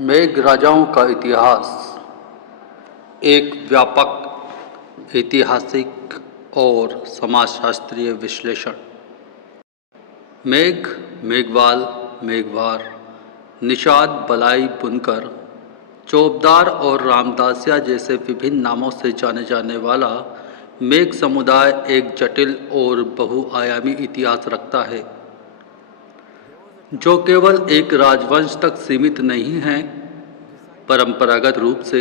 मेघराजाओं का इतिहास एक व्यापक ऐतिहासिक और समाजशास्त्रीय विश्लेषण। मेघ, मेघवाल, मेघवार, निषाद, बलाई, बुनकर, चौबदार और रामदासिया जैसे विभिन्न नामों से जाने जाने वाला मेघ समुदाय एक जटिल और बहुआयामी इतिहास रखता है, जो केवल एक राजवंश तक सीमित नहीं है। परंपरागत रूप से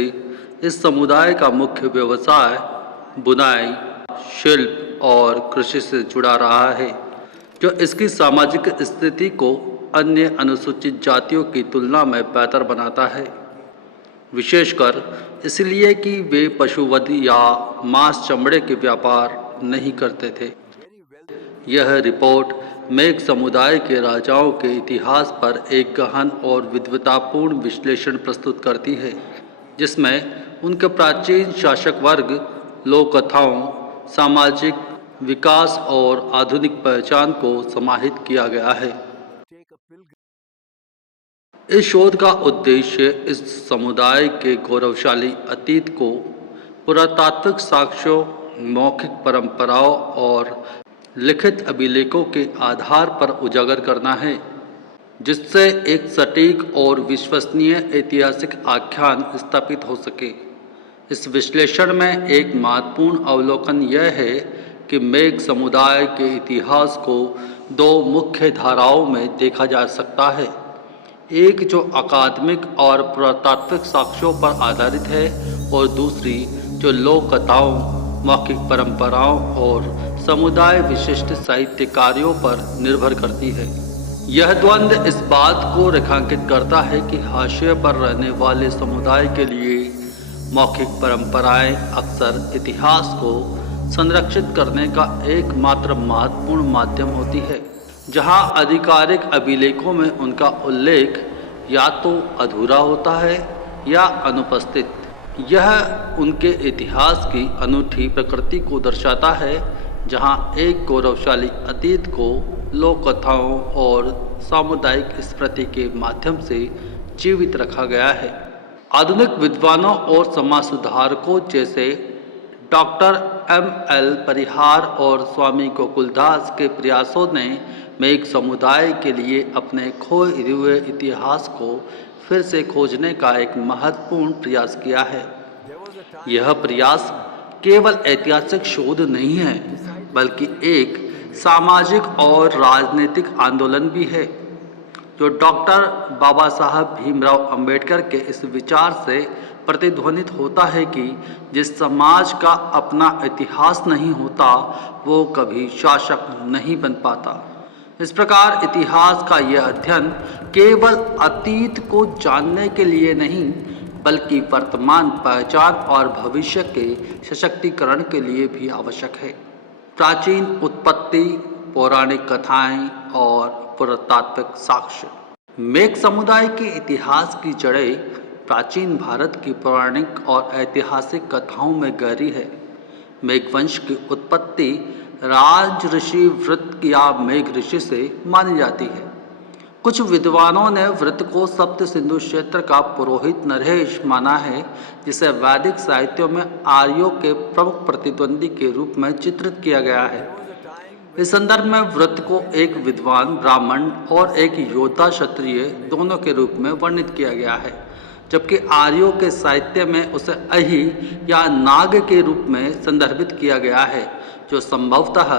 इस समुदाय का मुख्य व्यवसाय बुनाई, शिल्प और कृषि से जुड़ा रहा है, जो इसकी सामाजिक स्थिति को अन्य अनुसूचित जातियों की तुलना में बेहतर बनाता है, विशेषकर इसलिए कि वे पशुवध या मांस चमड़े के व्यापार नहीं करते थे। यह रिपोर्ट मेघ समुदाय के राजाओं के इतिहास पर एक गहन और विद्वतापूर्ण विश्लेषण प्रस्तुत करती है, जिसमें उनके प्राचीन शासक वर्ग, लोक कथाओं, सामाजिक विकास और आधुनिक पहचान को समाहित किया गया है। इस शोध का उद्देश्य इस समुदाय के गौरवशाली अतीत को पुरातात्विक साक्ष्यों, मौखिक परंपराओं और लिखित अभिलेखों के आधार पर उजागर करना है, जिससे एक सटीक और विश्वसनीय ऐतिहासिक आख्यान स्थापित हो सके। इस विश्लेषण में एक महत्वपूर्ण अवलोकन यह है कि मेघ समुदाय के इतिहास को दो मुख्य धाराओं में देखा जा सकता है, एक जो अकादमिक और पुरातात्विक साक्ष्यों पर आधारित है और दूसरी जो लोक कथाओं, मौखिक परंपराओं और समुदाय विशिष्ट साहित्य कार्यों पर निर्भर करती है। यह द्वंद्व इस बात को रेखांकित करता है कि हाशिए पर रहने वाले समुदाय के लिए मौखिक परंपराएं अक्सर इतिहास को संरक्षित करने का एकमात्र महत्वपूर्ण माध्यम होती है, जहां आधिकारिक अभिलेखों में उनका उल्लेख या तो अधूरा होता है या अनुपस्थित। यह उनके इतिहास की अनूठी प्रकृति को दर्शाता है, जहां एक गौरवशाली अतीत को लोक कथाओं और सामुदायिक स्मृति के माध्यम से जीवित रखा गया है। आधुनिक विद्वानों और समाज सुधारकों जैसे डॉक्टर M.L. परिहार और स्वामी गोकुलदास के प्रयासों ने मेघ समुदाय के लिए अपने खोए हुए इतिहास को फिर से खोजने का एक महत्वपूर्ण प्रयास किया है। यह प्रयास केवल ऐतिहासिक शोध नहीं है, बल्कि एक सामाजिक और राजनीतिक आंदोलन भी है, जो डॉक्टर बाबा साहब भीमराव अंबेडकर के इस विचार से प्रतिध्वनित होता है कि जिस समाज का अपना इतिहास नहीं होता, वो कभी शासक नहीं बन पाता। इस प्रकार इतिहास का यह अध्ययन केवल अतीत को जानने के लिए नहीं, बल्कि वर्तमान पहचान और भविष्य के सशक्तिकरण के लिए भी आवश्यक है। प्राचीन उत्पत्ति, पौराणिक कथाएं और पुरातात्विक साक्ष्य। मेघ समुदाय के इतिहास की जड़ें प्राचीन भारत की पौराणिक और ऐतिहासिक कथाओं में गहरी है। मेघवंश की उत्पत्ति राज ऋषि वृत्त या मेघ ऋषि से मानी जाती है। कुछ विद्वानों ने वृत्त को सप्त सिंधु क्षेत्र का पुरोहित नरेश माना है, जिसे वैदिक साहित्यों में आर्यों के प्रमुख प्रतिद्वंदी के रूप में चित्रित किया गया है। इस संदर्भ में वृत्त को एक विद्वान ब्राह्मण और एक योद्धा क्षत्रिय दोनों के रूप में वर्णित किया गया है, जबकि आर्यों के साहित्य में उसे अहि या नाग के रूप में संदर्भित किया गया है, जो संभवतः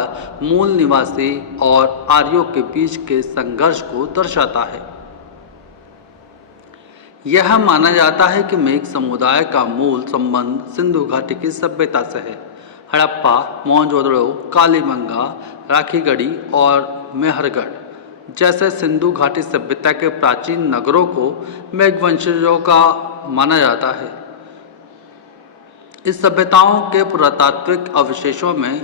मूल निवासी और आर्यों के बीच के संघर्ष को दर्शाता है। यह माना जाता है कि मेघ समुदाय का मूल संबंध सिंधु घाटी की सभ्यता से है। हड़प्पा, मोहनजोदड़ो, कालीबंगा, राखीगढ़ी और मेहरगढ़ जैसे सिंधु घाटी सभ्यता के प्राचीन नगरों को मेघवंशजों का माना जाता है। इस सभ्यताओं के पुरातात्विक अवशेषों में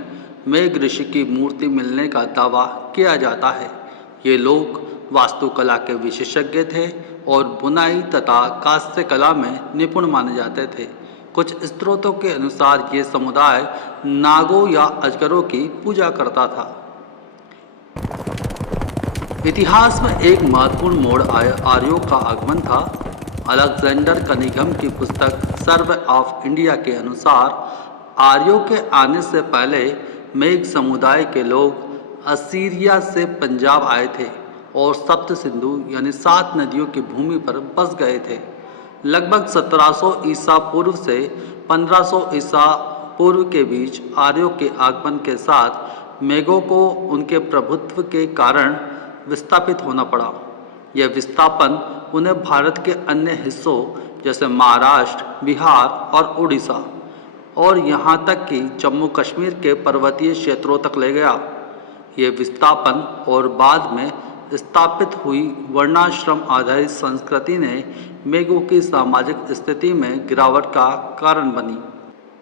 मेघ ऋषि की मूर्ति मिलने का दावा किया जाता है। ये लोग वास्तुकला के विशेषज्ञ थे और बुनाई तथा कांस्य कला में निपुण माने जाते थे। कुछ स्रोतों के अनुसार ये समुदाय नागों या अजगरों की पूजा करता था। इतिहास में एक महत्वपूर्ण मोड़ आर्यों का आगमन था अलेक्जेंडर कनिंघम की पुस्तक सर्वे ऑफ इंडिया के अनुसार आर्यों के आने से पहले मेघ समुदाय के लोग असीरिया से पंजाब आए थे और सप्त सिंधु यानी 7 नदियों की भूमि पर बस गए थे। लगभग 1700 ईसा पूर्व से 1500 ईसा पूर्व के बीच आर्यों के आगमन के साथ मेघों को उनके प्रभुत्व के कारण विस्थापित होना पड़ा। यह विस्थापन उन्हें भारत के अन्य हिस्सों जैसे महाराष्ट्र, बिहार और उड़ीसा और यहाँ तक कि जम्मू कश्मीर के पर्वतीय क्षेत्रों तक ले गया। ये विस्थापन और बाद में स्थापित हुई वर्णाश्रम आधारित संस्कृति ने मेघों की सामाजिक स्थिति में गिरावट का कारण बनी,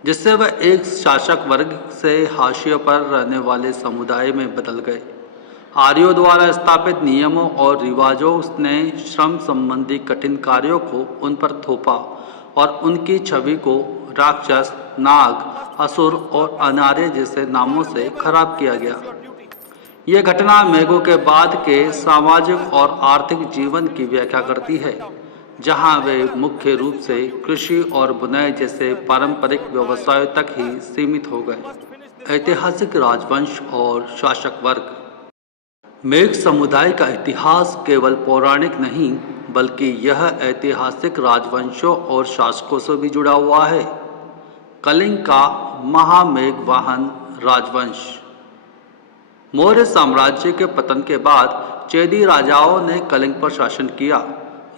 जिससे वह एक शासक वर्ग से हाशिए पर रहने वाले समुदाय में बदल गए। आर्यों द्वारा स्थापित नियमों और रिवाजों ने श्रम संबंधी कठिन कार्यों को उन पर थोपा और उनकी छवि को राक्षस, नाग, असुर और अनार्य जैसे नामों से खराब किया गया। यह घटना मेघों के बाद के सामाजिक और आर्थिक जीवन की व्याख्या करती है, जहां वे मुख्य रूप से कृषि और बुनाई जैसे पारंपरिक व्यवसायों तक ही सीमित हो गए। ऐतिहासिक राजवंश और शासक वर्ग। मेघ समुदाय का इतिहास केवल पौराणिक नहीं बल्कि यह ऐतिहासिक राजवंशों और शासकों से भी जुड़ा हुआ है। कलिंग का महामेघवाहन राजवंश। मौर्य साम्राज्य के पतन के बाद चेदी राजाओं ने कलिंग पर शासन किया।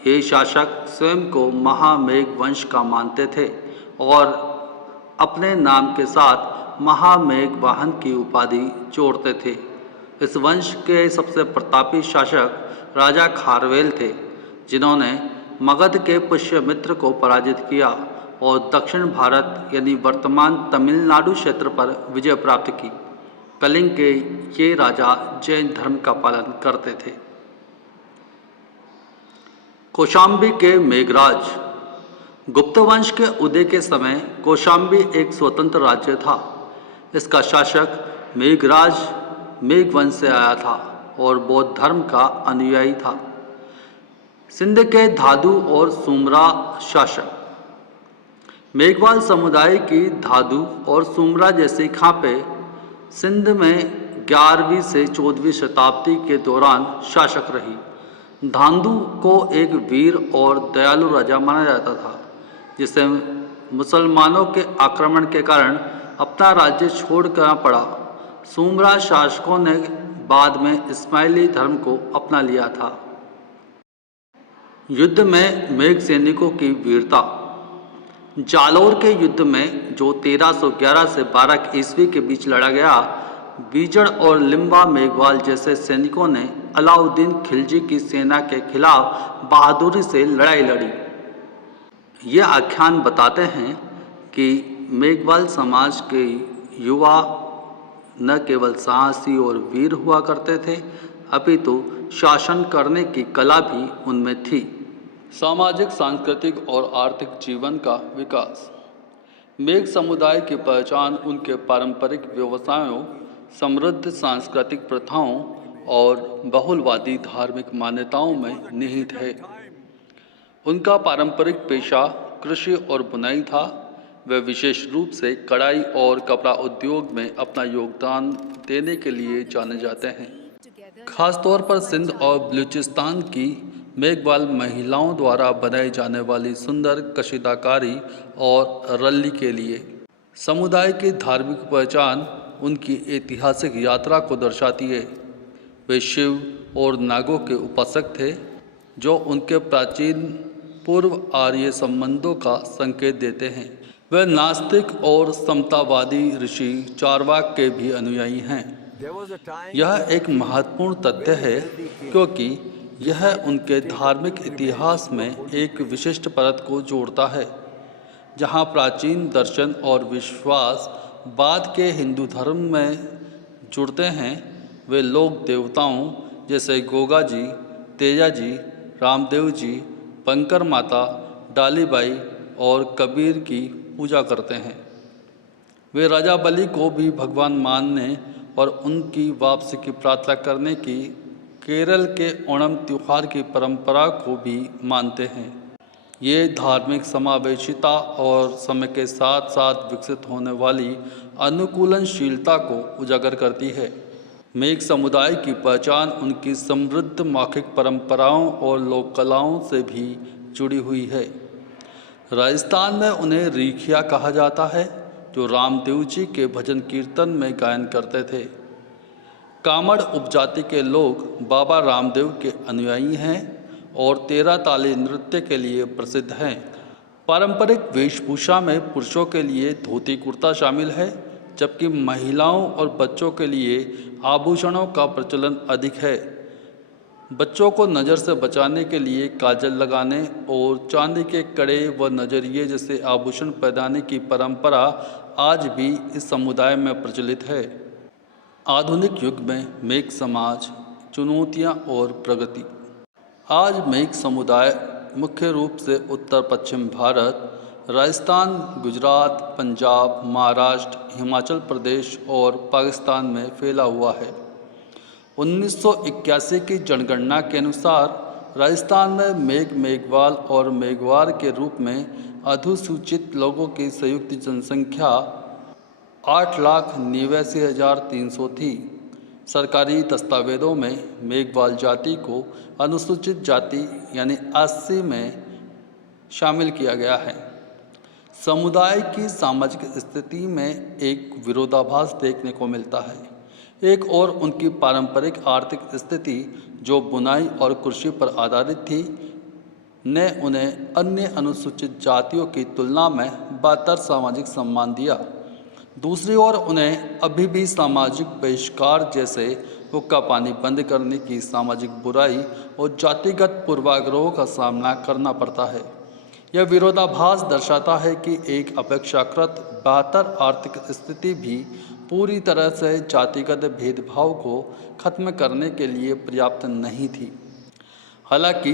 ये शासक स्वयं को महामेघवंश का मानते थे और अपने नाम के साथ महामेघवाहन की उपाधि जोड़ते थे। इस वंश के सबसे प्रतापी शासक राजा खारवेल थे, जिन्होंने मगध के पुष्यमित्र को पराजित किया और दक्षिण भारत यानी वर्तमान तमिलनाडु क्षेत्र पर विजय प्राप्त की। कलिंग के ये राजा जैन धर्म का पालन करते थे। कौशांबी के मेघराज। गुप्त वंश के उदय के समय कौशांबी एक स्वतंत्र राज्य था। इसका शासक मेघराज मेघवंश से आया था और बौद्ध धर्म का अनुयायी था। सिंध के धादु और सुमरा शासक। मेघवाल समुदाय की धादु और सुमरा जैसी खापें सिंध में 11वीं से 14वीं शताब्दी के दौरान शासक रही। धांधु को एक वीर और दयालु राजा माना जाता था, जिसे मुसलमानों के आक्रमण के कारण अपना राज्य छोड़ना पड़ा। सुमरा शासकों ने बाद में इस्माइली धर्म को अपना लिया था। युद्ध में मेघ सैनिकों की वीरता। जालोर के युद्ध में जो 1311 से 12 ईस्वी के बीच लड़ा गया, बीजड़ और लिम्बा मेघवाल जैसे सैनिकों ने अलाउद्दीन खिलजी की सेना के खिलाफ बहादुरी से लड़ाई लड़ी। ये आख्यान बताते हैं कि मेघवाल समाज के युवा न केवल साहसी और वीर हुआ करते थे, अपितु शासन करने की कला भी उनमें थी। सामाजिक, सांस्कृतिक और आर्थिक जीवन का विकास। मेघ समुदाय की पहचान उनके पारंपरिक व्यवसायों, समृद्ध सांस्कृतिक प्रथाओं और बहुलवादी धार्मिक मान्यताओं में निहित है। उनका पारंपरिक पेशा कृषि और बुनाई था। वे विशेष रूप से कढ़ाई और कपड़ा उद्योग में अपना योगदान देने के लिए जाने जाते हैं। खासतौर पर सिंध और बलूचिस्तान की मेघवाल महिलाओं द्वारा बनाई जाने वाली सुंदर कशीदाकारी और रल्ली के लिए। समुदाय की धार्मिक पहचान उनकी ऐतिहासिक यात्रा को दर्शाती है। वे शिव और नागों के उपासक थे, जो उनके प्राचीन पूर्व आर्य संबंधों का संकेत देते हैं। वे नास्तिक और समतावादी ऋषि चारवाक के भी अनुयायी हैं। यह एक महत्वपूर्ण तथ्य है क्योंकि यह उनके धार्मिक इतिहास में एक विशिष्ट परत को जोड़ता है, जहां प्राचीन दर्शन और विश्वास बाद के हिंदू धर्म में जुड़ते हैं। वे लोग देवताओं जैसे गोगा जी, तेजा जी, रामदेव जी, पंकर माता, डालीबाई और कबीर की पूजा करते हैं। वे राजा बलि को भी भगवान मानने और उनकी वापसी की प्रार्थना करने की केरल के ओणम त्योहार की परंपरा को भी मानते हैं। ये धार्मिक समावेशिता और समय के साथ साथ विकसित होने वाली अनुकूलनशीलता को उजागर करती है। मेघ समुदाय की पहचान उनकी समृद्ध मौखिक परंपराओं और लोक कलाओं से भी जुड़ी हुई है। राजस्थान में उन्हें रीखिया कहा जाता है, जो रामदेव जी के भजन कीर्तन में गायन करते थे। कामड़ उपजाति के लोग बाबा रामदेव के अनुयायी हैं और 13 ताली नृत्य के लिए प्रसिद्ध हैं। पारंपरिक वेशभूषा में पुरुषों के लिए धोती कुर्ता शामिल है, जबकि महिलाओं और बच्चों के लिए आभूषणों का प्रचलन अधिक है। बच्चों को नज़र से बचाने के लिए काजल लगाने और चांदी के कड़े व नजरिए जैसे आभूषण पहनाने की परंपरा आज भी इस समुदाय में प्रचलित है। आधुनिक युग में मेघ समाज, चुनौतियां और प्रगति। आज मेघ समुदाय मुख्य रूप से उत्तर पश्चिम भारत, राजस्थान, गुजरात, पंजाब, महाराष्ट्र, हिमाचल प्रदेश और पाकिस्तान में फैला हुआ है। 1981 की जनगणना के अनुसार राजस्थान में मेघवाल और मेघवार के रूप में अधुसूचित लोगों की संयुक्त जनसंख्या 8,89,300 थी। सरकारी दस्तावेज़ों में मेघवाल जाति को अनुसूचित जाति यानी 80 में शामिल किया गया है। समुदाय की सामाजिक स्थिति में एक विरोधाभास देखने को मिलता है। एक और उनकी पारंपरिक आर्थिक स्थिति, जो बुनाई और कृषि पर आधारित थी, ने उन्हें अन्य अनुसूचित जातियों की तुलना में बेहतर सामाजिक सम्मान दिया। दूसरी ओर उन्हें अभी भी सामाजिक बहिष्कार जैसे हुक्का पानी बंद करने की सामाजिक बुराई और जातिगत पूर्वाग्रहों का सामना करना पड़ता है। यह विरोधाभास दर्शाता है कि एक अपेक्षाकृत बेहतर आर्थिक स्थिति भी पूरी तरह से जातिगत भेदभाव को खत्म करने के लिए पर्याप्त नहीं थी। हालांकि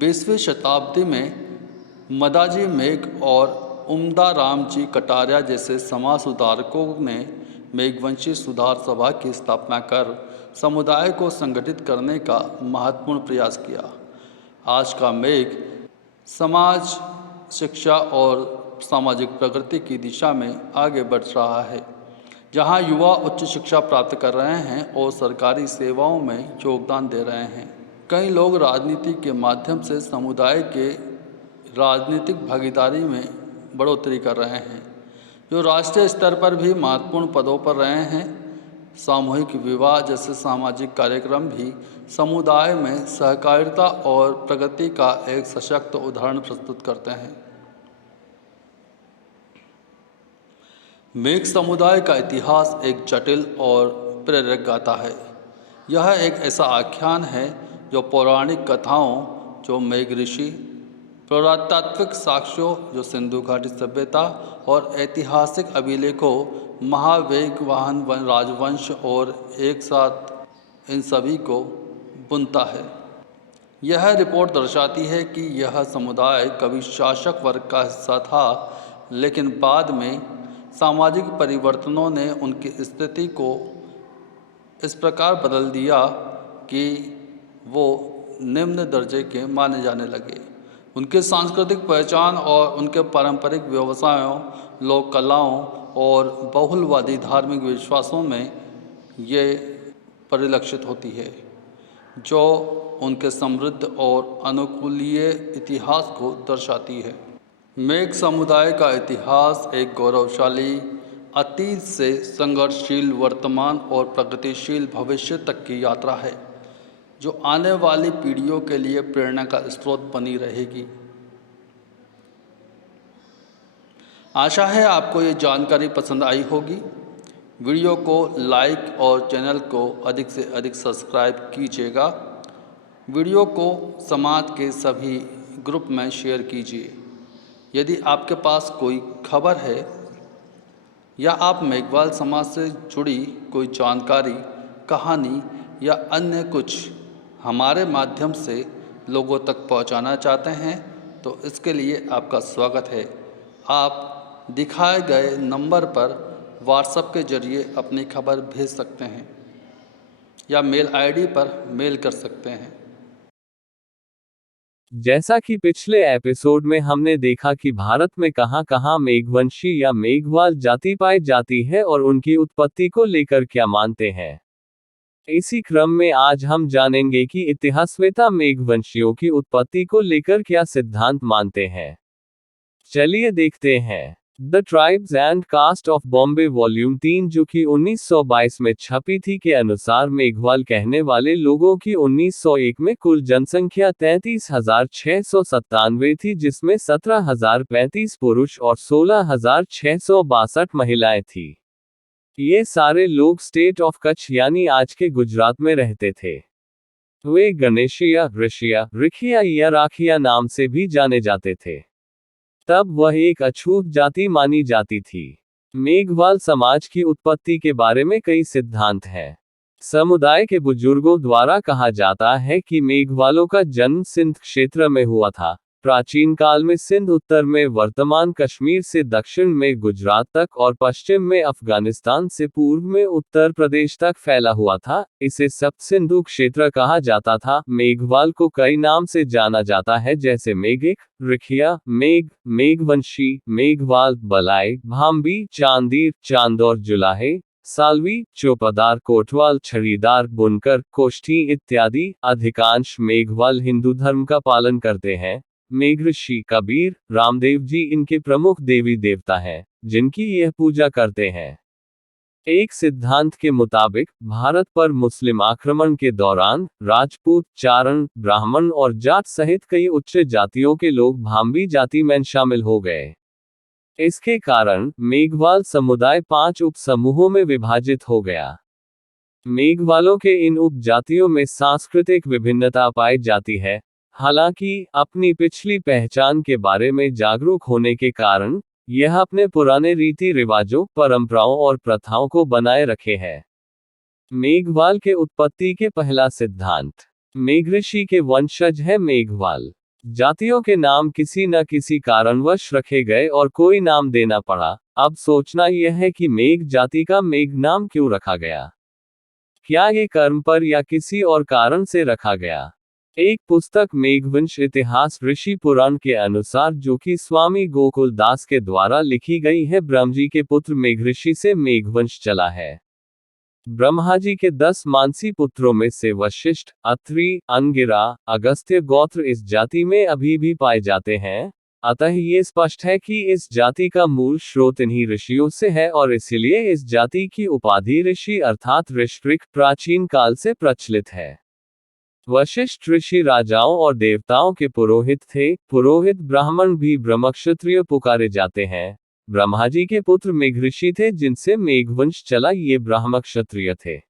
20वीं शताब्दी में मदाजी मेघ और उमदा राम जी कटारिया जैसे समाज सुधारकों ने मेघवंशी सुधार सभा की स्थापना कर समुदाय को संगठित करने का महत्वपूर्ण प्रयास किया। आज का मेघ समाज, शिक्षा और सामाजिक प्रगति की दिशा में आगे बढ़ रहा है, जहां युवा उच्च शिक्षा प्राप्त कर रहे हैं और सरकारी सेवाओं में योगदान दे रहे हैं। कई लोग राजनीति के माध्यम से समुदाय के राजनीतिक भागीदारी में बढ़ोतरी कर रहे हैं, जो राष्ट्रीय स्तर पर भी महत्वपूर्ण पदों पर रहे हैं। सामूहिक विवाह जैसे सामाजिक कार्यक्रम भी समुदाय में सहकारिता और प्रगति का एक सशक्त उदाहरण प्रस्तुत करते हैं। मेघ समुदाय का इतिहास एक जटिल और प्रेरक गाथा है। यह एक ऐसा आख्यान है जो पौराणिक कथाओं, जो मेघ ऋषि, पुरातात्विक साक्ष्यों, जो सिंधु घाटी सभ्यता, और ऐतिहासिक अभिलेखों, महावेगवाहन राजवंश और एक साथ इन सभी को बुनता है। यह रिपोर्ट दर्शाती है कि यह समुदाय कभी शासक वर्ग का हिस्सा था, लेकिन बाद में सामाजिक परिवर्तनों ने उनकी स्थिति को इस प्रकार बदल दिया कि वो निम्न दर्जे के माने जाने लगे। उनके सांस्कृतिक पहचान और उनके पारंपरिक व्यवसायों, लोक कलाओं और बहुलवादी धार्मिक विश्वासों में ये परिलक्षित होती है, जो उनके समृद्ध और अनुकूलीय इतिहास को दर्शाती है। मेघ समुदाय का इतिहास एक गौरवशाली अतीत से संघर्षशील वर्तमान और प्रगतिशील भविष्य तक की यात्रा है, जो आने वाली पीढ़ियों के लिए प्रेरणा का स्रोत बनी रहेगी। आशा है आपको ये जानकारी पसंद आई होगी। वीडियो को लाइक और चैनल को अधिक से अधिक सब्सक्राइब कीजिएगा। वीडियो को समाज के सभी ग्रुप में शेयर कीजिए। यदि आपके पास कोई खबर है या आप मेघवाल समाज से जुड़ी कोई जानकारी, कहानी या अन्य कुछ हमारे माध्यम से लोगों तक पहुंचाना चाहते हैं, तो इसके लिए आपका स्वागत है। आप दिखाए गए नंबर पर व्हाट्सएप के जरिए अपनी खबर भेज सकते हैं या मेल आईडी पर मेल कर सकते हैं। जैसा कि पिछले एपिसोड में हमने देखा कि भारत में कहां कहां मेघवंशी या मेघवाल जाति पाई जाती है और उनकी उत्पत्ति को लेकर क्या मानते हैं। इसी क्रम में आज हम जानेंगे कि इतिहासवेत्ता मेघवंशियों की उत्पत्ति को लेकर क्या सिद्धांत मानते हैं। चलिए देखते हैं। The tribes and caste of Bombay volume 3 जो कि 1922 में छपी थी के अनुसार मेघवाल कहने वाले लोगों की 1901 में कुल जनसंख्या 33,697 थी, जिसमें 17,035 पुरुष और 16,662 महिलाएं थी। ये सारे लोग स्टेट ऑफ कच्छ यानी आज के गुजरात में रहते थे। वे गणेशिया, ऋषिया, रिखिया या राखिया नाम से भी जाने जाते थे। तब वह एक अछूत जाति मानी जाती थी। मेघवाल समाज की उत्पत्ति के बारे में कई सिद्धांत हैं। समुदाय के बुजुर्गों द्वारा कहा जाता है कि मेघवालों का जन्म सिंध क्षेत्र में हुआ था। प्राचीन काल में सिंध उत्तर में वर्तमान कश्मीर से दक्षिण में गुजरात तक और पश्चिम में अफगानिस्तान से पूर्व में उत्तर प्रदेश तक फैला हुआ था। इसे सप्त सिंधु क्षेत्र कहा जाता था। मेघवाल को कई नाम से जाना जाता है, जैसे मेघिक, रिखिया, मेघ, मेघवंशी, मेघवाल, बलाई, भाम्बी, चांदीर, चांदौर, जुलाहे, सालवी, चौपादार, कोटवाल, छड़ीदार, बुनकर, कोष्ठी इत्यादि। अधिकांश मेघवाल हिंदू धर्म का पालन करते हैं। मेघऋषि, कबीर, रामदेव जी इनके प्रमुख देवी देवता हैं, जिनकी यह पूजा करते हैं। एक सिद्धांत के मुताबिक भारत पर मुस्लिम आक्रमण के दौरान राजपूत, चारण, ब्राह्मण और जाट सहित कई उच्च जातियों के लोग भाम्बी जाति में शामिल हो गए। इसके कारण मेघवाल समुदाय 5 उप समूहों में विभाजित हो गया। मेघवालों के इन उपजातियों में सांस्कृतिक विभिन्नता पाई जाती है। हालांकि अपनी पिछली पहचान के बारे में जागरूक होने के कारण यह अपने पुराने रीति रिवाजों, परंपराओं और प्रथाओं को बनाए रखे है। मेघवाल के उत्पत्ति के पहला सिद्धांत। मेघऋषि के वंशज है मेघवाल। जातियों के नाम किसी न किसी कारणवश रखे गए और कोई नाम देना पड़ा। अब सोचना यह है कि मेघ जाति का मेघ नाम क्यों रखा गया। क्या ये कर्म पर या किसी और कारण से रखा गया। एक पुस्तक मेघवंश इतिहास ऋषि पुराण के अनुसार, जो कि स्वामी गोकुल दास के द्वारा लिखी गई है, ब्रह्मजी के पुत्र मेघऋषि से मेघवंश चला है। ब्रह्माजी के 10 मानसी पुत्रों में से वशिष्ठ, अत्रि, अंगिरा, अगस्त्य गोत्र इस जाति में अभी भी पाए जाते हैं। अतः ये स्पष्ट है कि इस जाति का मूल स्रोत इन्हीं ऋषियों से है और इसलिए इस जाति की उपाधि ऋषि अर्थात ऋषिक प्राचीन काल से प्रचलित है। वशिष्ठ ऋषि राजाओं और देवताओं के पुरोहित थे। पुरोहित ब्राह्मण भी ब्रह्मक्षत्रिय पुकारे जाते हैं। ब्रह्माजी के पुत्र मेघऋषि थे, जिनसे मेघवंश चला। ये ब्राह्मक्षत्रिय थे।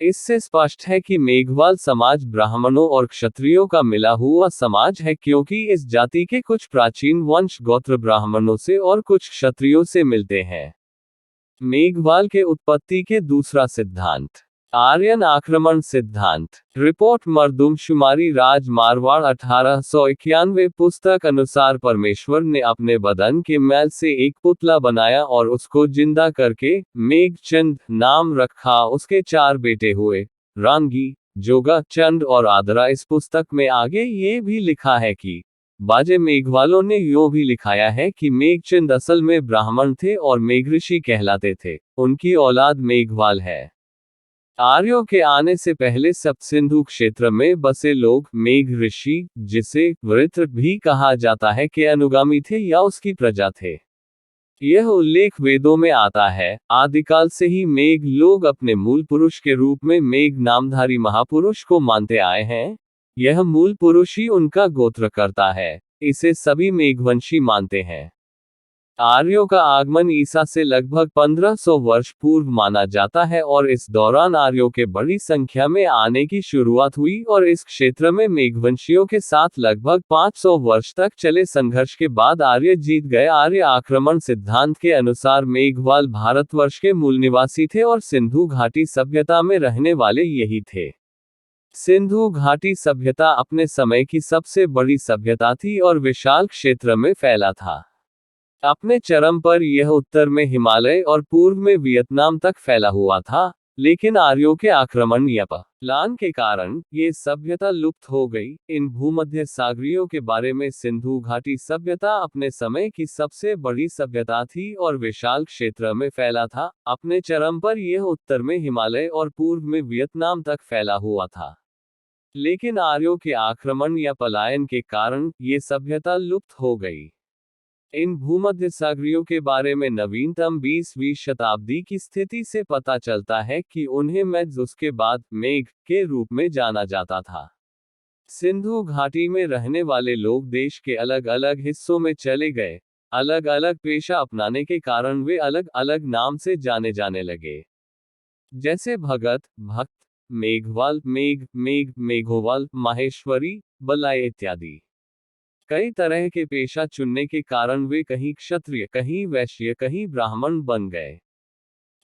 इससे स्पष्ट है कि मेघवाल समाज ब्राह्मणों और क्षत्रियों का मिला हुआ समाज है, क्योंकि इस जाति के कुछ प्राचीन वंश गोत्र ब्राह्मणों से और कुछ क्षत्रियों से मिलते हैं। मेघवाल के उत्पत्ति के दूसरा सिद्धांत। आर्यन आक्रमण सिद्धांत। रिपोर्ट मरदुमशुमारी राज मारवाड़ 1891 पुस्तक अनुसार परमेश्वर ने अपने बदन के मैल से एक पुतला बनाया और उसको जिंदा करके मेघचंद नाम रखा। उसके 4 बेटे हुए, रांगी, जोगा, चंद और आदरा। इस पुस्तक में आगे ये भी लिखा है कि बाजे मेघवालों ने यूं भी लिखाया है कि मेघचंद असल में ब्राह्मण थे और मेघऋषि कहलाते थे। उनकी औलाद मेघवाल है। आर्यों के आने से पहले सप्त सिंधु क्षेत्र में बसे लोग मेघ ऋषि, जिसे वृत्र भी कहा जाता है, के अनुगामी थे या उसकी प्रजा थे। यह उल्लेख वेदों में आता है। आदिकाल से ही मेघ लोग अपने मूल पुरुष के रूप में मेघ नामधारी महापुरुष को मानते आए हैं। यह मूल पुरुष ही उनका गोत्र करता है। इसे सभी मेघवंशी मानते हैं। आर्यों का आगमन ईसा से लगभग 1500 वर्ष पूर्व माना जाता है और इस दौरान आर्यों के बड़ी संख्या में आने की शुरुआत हुई और इस क्षेत्र में मेघवंशियों के साथ लगभग 500 वर्ष तक चले संघर्ष के बाद आर्य जीत गए। आर्य आक्रमण सिद्धांत के अनुसार मेघवाल भारतवर्ष के मूल निवासी थे और सिंधु घाटी सभ्यता में रहने वाले यही थे। सिंधु घाटी सभ्यता अपने समय की सबसे बड़ी सभ्यता थी और विशाल क्षेत्र में फैला था। अपने चरम पर यह उत्तर में हिमालय और पूर्व में वियतनाम तक फैला हुआ था। लेकिन आर्यों के आक्रमण या पलायन के कारण ये सभ्यता लुप्त हो गई। इन भूमध्य सागरीयों के बारे में सिंधु घाटी सभ्यता अपने समय की सबसे बड़ी सभ्यता थी और विशाल क्षेत्र में फैला था। अपने चरम पर यह उत्तर में हिमालय और पूर्व में वियतनाम तक फैला हुआ था। लेकिन आर्यों के आक्रमण या पलायन के कारण ये सभ्यता लुप्त हो गई। इन भूमध्य सागरीयों के बारे में नवीनतम 20वीं शताब्दी की स्थिति से पता चलता है कि उन्हें मेड्स उसके बाद मेघ के रूप में जाना जाता था। सिंधु घाटी में रहने वाले लोग देश के अलग अलग हिस्सों में चले गए। अलग अलग पेशा अपनाने के कारण वे अलग अलग नाम से जाने जाने लगे, जैसे भगत, भक्त, मेघवाल, मेघोवाल, माहेश्वरी, बलाई इत्यादि। कई तरह के पेशा चुनने के कारण वे कहीं क्षत्रिय, कहीं वैश्य, कहीं ब्राह्मण बन गए।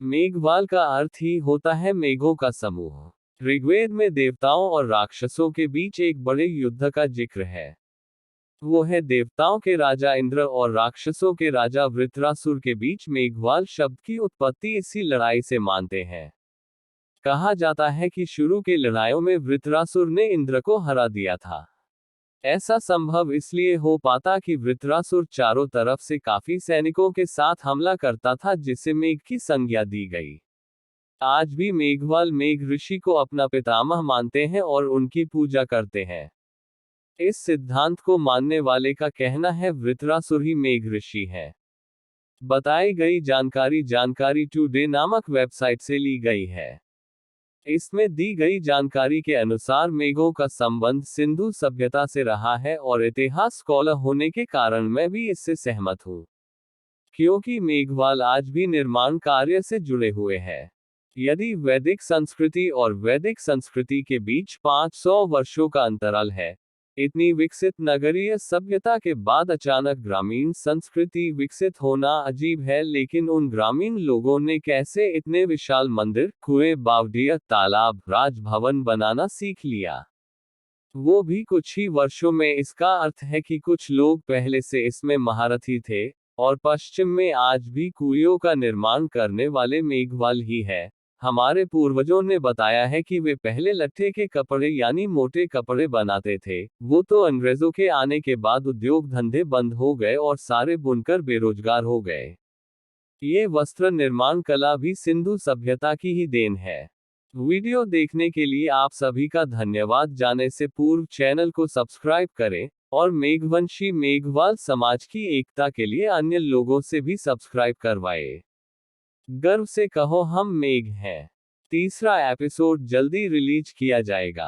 मेघवाल का अर्थ ही होता है मेघों का समूह। ऋग्वेद में देवताओं और राक्षसों के बीच एक बड़े युद्ध का जिक्र है। वो है देवताओं के राजा इंद्र और राक्षसों के राजा वृत्रासुर के बीच। मेघवाल शब्द की उत्पत्ति इसी लड़ाई से मानते हैं। कहा जाता है कि शुरू के लड़ाइयों में वृत्रासुर ने इंद्र को हरा दिया था। ऐसा संभव इसलिए हो पाता कि वृत्रासुर चारों तरफ से काफी सैनिकों के साथ हमला करता था, जिसे मेघ की संज्ञा दी गई। आज भी मेघवाल मेघ ऋषि को अपना पितामह मानते हैं और उनकी पूजा करते हैं। इस सिद्धांत को मानने वाले का कहना है वृत्रासुर ही मेघ ऋषि है। बताई गई जानकारी टुडे नामक वेबसाइट से ली गई है। इसमें दी गई जानकारी के अनुसार मेघों का संबंध सिंधु सभ्यता से रहा है और इतिहास स्कॉलर होने के कारण मैं भी इससे सहमत हूँ, क्योंकि मेघवाल आज भी निर्माण कार्य से जुड़े हुए हैं। यदि वैदिक संस्कृति और वैदिक संस्कृति के बीच 500 वर्षों का अंतराल है, इतनी विकसित नगरीय सभ्यता के बाद अचानक ग्रामीण संस्कृति विकसित होना अजीब है। लेकिन उन ग्रामीण लोगों ने कैसे इतने विशाल मंदिर, कुएं, बावड़ियां, तालाब, राजभवन बनाना सीख लिया, वो भी कुछ ही वर्षों में। इसका अर्थ है कि कुछ लोग पहले से इसमें महारथी थे, और पश्चिम में आज भी कुएं का निर्माण करने वाले मेघवाल ही है। हमारे पूर्वजों ने बताया है कि वे पहले लट्ठे के कपड़े यानी मोटे कपड़े बनाते थे। वो तो अंग्रेजों के आने के बाद उद्योग धंधे बंद हो गए और सारे बुनकर बेरोजगार हो गए। ये वस्त्र निर्माण कला भी सिंधु सभ्यता की ही देन है। वीडियो देखने के लिए आप सभी का धन्यवाद। जाने से पूर्व चैनल को सब्सक्राइब करें और मेघवंशी मेघवाल समाज की एकता के लिए अन्य लोगों से भी सब्सक्राइब करवाएं। गर्व से कहो हम मेघ हैं। तीसरा एपिसोड जल्दी रिलीज किया जाएगा।